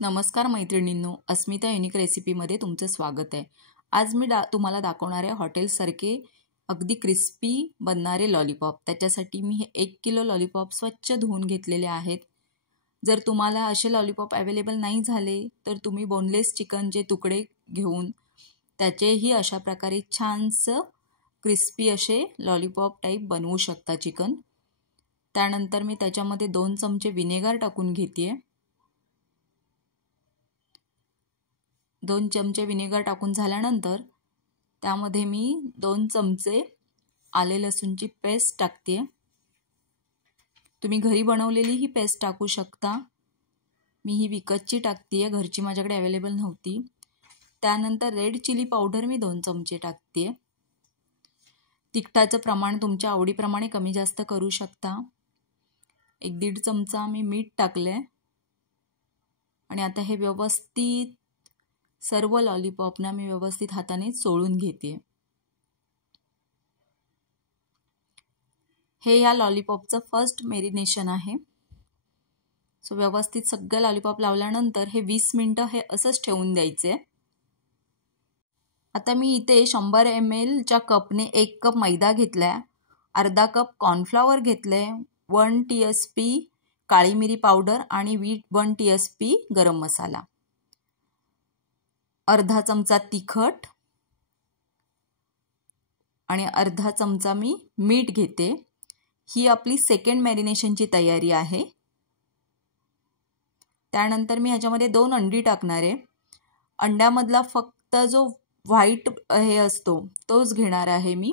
नमस्कार मैत्रिणींनो, अस्मिता युनिक रेसिपीमध्ये तुमचं स्वागत आहे। आज मी तुम्हाला दाखवणार आहे हॉटेलसारखे अगदी क्रिस्पी बनणारे लॉलीपॉप। त्याच्यासाठी मी 1 किलो लॉलीपॉप स्वच्छ धुवून घेतलेले आहेत। जर तुम्हाला असे लॉलीपॉप अवेलेबल नाही झाले तर तुम्ही बोनलेस चिकनचे तुकडे घेऊन त्याचेही अशा प्रकारे छानसं क्रिस्पी असे लॉलीपॉप टाईप बनवू शकता चिकन। त्यानंतर मी त्याच्यामध्ये 2 चमचे विनेगर टाकून घेते। 2 चमचे विनेगर टाकून झाल्यानंतर त्यामध्ये मी 2 चमचे आले लसूणची पेस्ट टाकते। तुम्ही घरी बनवलेली ही पेस्ट टाकू शकता। मी ही विकतची टाकते, घरची माझ्याकडे अवेलेबल नव्हती। त्यानंतर रेड चिली पावडर मी 2 चमचे टाकते। तिखटाचं प्रमाण तुमच्या आवडीप्रमाणे कमी जास्त करू शकता। 1-1.5 चमचा मी मीठ टाकले आणि आता हे व्यवस्थित सर्व लॉलीपॉपना मी व्यवस्थित हाताने चोळून घेते। हे या लॉलीपॉपचं फर्स्ट मॅरिनेशन आहे। सो व्यवस्थित सगळे लॉलीपॉप लावल्यानंतर हे 20 मिनिटं हे असंच ठेवून द्यायचे। आता मी इथे 100 ml च्या कपने 1 कप मैदा घेतलाय, अर्धा कप कॉर्नफ्लॉवर घेतले, 1 TSP काळी मिरी पावडर आणि 1 TSP गरम मसाला, अर्धा चमचा तिखट आणि अर्धा चमचा मी मीठ घेते। ही आपली सेकंड मॅरिनेशनची तयारी आहे। त्यानंतर मी ह्याच्यामध्ये 2 अंडी टाकणार आहे। अंड्यामधला फक्त जो व्हाईट हे असतो तोच घेणार आहे मी।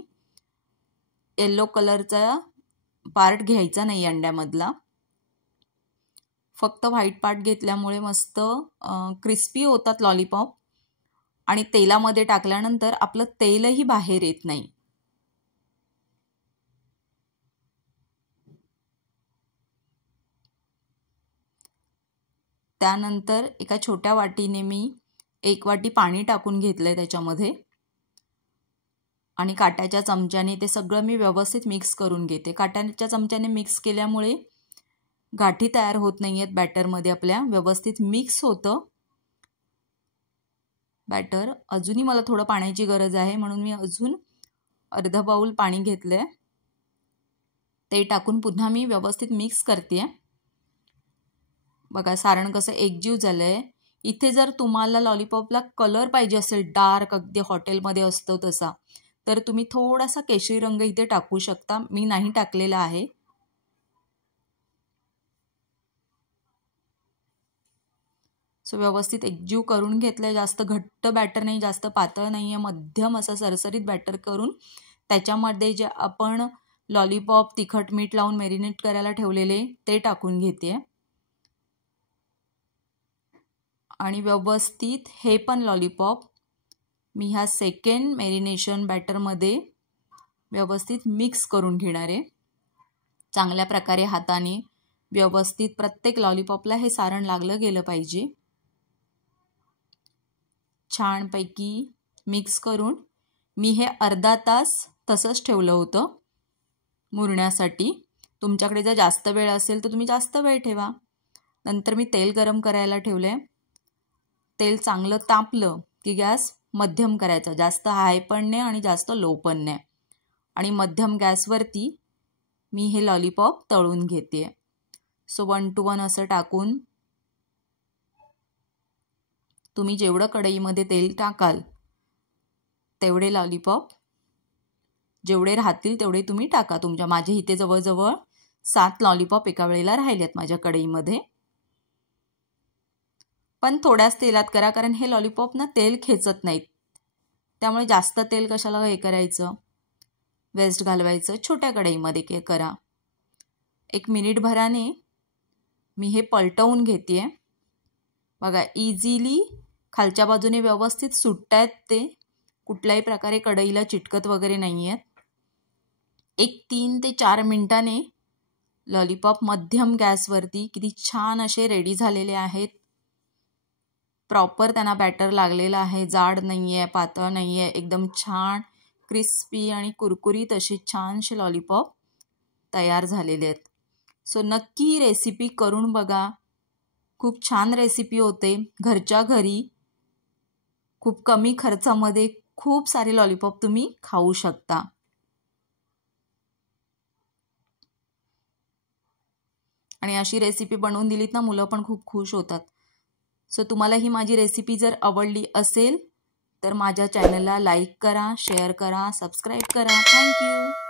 येलो कलरचा पार्ट घ्यायचा नाही अंड्यामधला, फक्त व्हाईट पार्ट घेतल्यामुळे मस्त क्रिस्पी होतात लॉलीपॉप आणि तेलामध्ये टाकल्यानंतर आपलं तेलही बाहेर येत नाही। त्यानंतर एका छोट्या वाटीने मी 1 वाटी पाणी टाकून घेतलंय त्याच्यामध्ये आणि काट्याच्या चमच्याने ते सगळं मी व्यवस्थित मिक्स करून घेते। काट्याच्या चमच्याने मिक्स केल्यामुळे गाठी तयार होत नाहीयेत बॅटरमध्ये, आपल्या व्यवस्थित मिक्स होतं बॅटर। अजूनही मला थोडं पाण्याची गरज आहे म्हणून मी अजून अर्धा बाउल पाणी घेतलंय, ते टाकून पुन्हा मी व्यवस्थित मिक्स करते। बघा सारण कसं एकजीव झालंय। इथे जर तुम्हाला लॉलीपॉपला कलर पाहिजे असेल डार्क, अगदी हॉटेलमध्ये असतो तसा, तर तुम्ही थोडासा केशरी रंग इथे टाकू शकता। मी नाही टाकलेला आहे। सो व्यवस्थित एकजीव करून घेतलंय। जास्त घट्ट बॅटर नाही, जास्त पातळ नाही आहे, मध्यम असं सरसरीत बॅटर करून त्याच्यामध्ये जे आपण लॉलीपॉप तिखट मीठ लावून मॅरिनेट करायला ठेवलेले ते टाकून घेते आणि व्यवस्थित हे पण लॉलीपॉप मी ह्या सेकंड मॅरिनेशन बॅटरमध्ये व्यवस्थित मिक्स करून घेणार आहे। चांगल्या प्रकारे हाताने व्यवस्थित प्रत्येक लॉलीपॉपला हे सारण लागलं गेलं पाहिजे। छानपैकी मिक्स करून मी हे अर्धा तास तसंच ठेवलं होतं मुरण्यासाठी। तुमच्याकडे जर जास्त वेळ असेल तर तुम्ही जास्त वेळ ठेवा। नंतर मी तेल गरम करायला ठेवले। तेल चांगलं तापलं की गॅस मध्यम करायचा, जास्त हाय पण नाही आणि जास्त लो पण नाही, आणि मध्यम गॅसवरती मी हे लॉलीपॉप तळून घेते। सो 1 to 1 असं टाकून तुम्ही जेवढं कढईमध्ये तेल टाकाल तेवढे लॉलीपॉप जेवढे राहतील तेवढे तुम्ही टाका। माझे इथे जवळजवळ 7 लॉलीपॉप एका वेळेला राहिलेत माझ्या कढईमध्ये। पण थोड्याच तेलात करा, कारण हे लॉलीपॉप ना तेल खेचत नाहीत, त्यामुळे जास्त तेल कशाला हे करायचं, वेस्ट घालवायचं। छोट्या कढईमध्ये करा। 1 मिनिटभराने मी हे पलटवून घेते। बघा इझिली खालच्या बाजूने व्यवस्थित सुटतायत, ते कुठल्याही प्रकारे कढईला चिटकत वगैरे नाही आहेत। 3 ते 4 मिनिटाने लॉलीपॉप मध्यम गॅसवरती किती छान असे रेडी झालेले आहेत। प्रॉपर त्यांना बॅटर लागलेलं आहे, जाड नाही आहे, पातळ नाही आहे, एकदम छान क्रिस्पी आणि कुरकुरीत असे छानसे लॉलीपॉप तयार झालेले आहेत। सो नक्की रेसिपी करून बघा। खूप छान रेसिपी होते, घरच्या घरी खूप कमी खर्चामध्ये खूप सारे लॉलीपॉप तुम्ही खाऊ शकता. आणि अशी रेसिपी बनवून दिलीत ना, मुलं पण खूप खुश होतात. सो तुम्हाला ही माझी रेसिपी जर आवडली असेल तर माझ्या चॅनलला लाईक करा, शेअर करा, सबस्क्राईब करा. थँक्यू.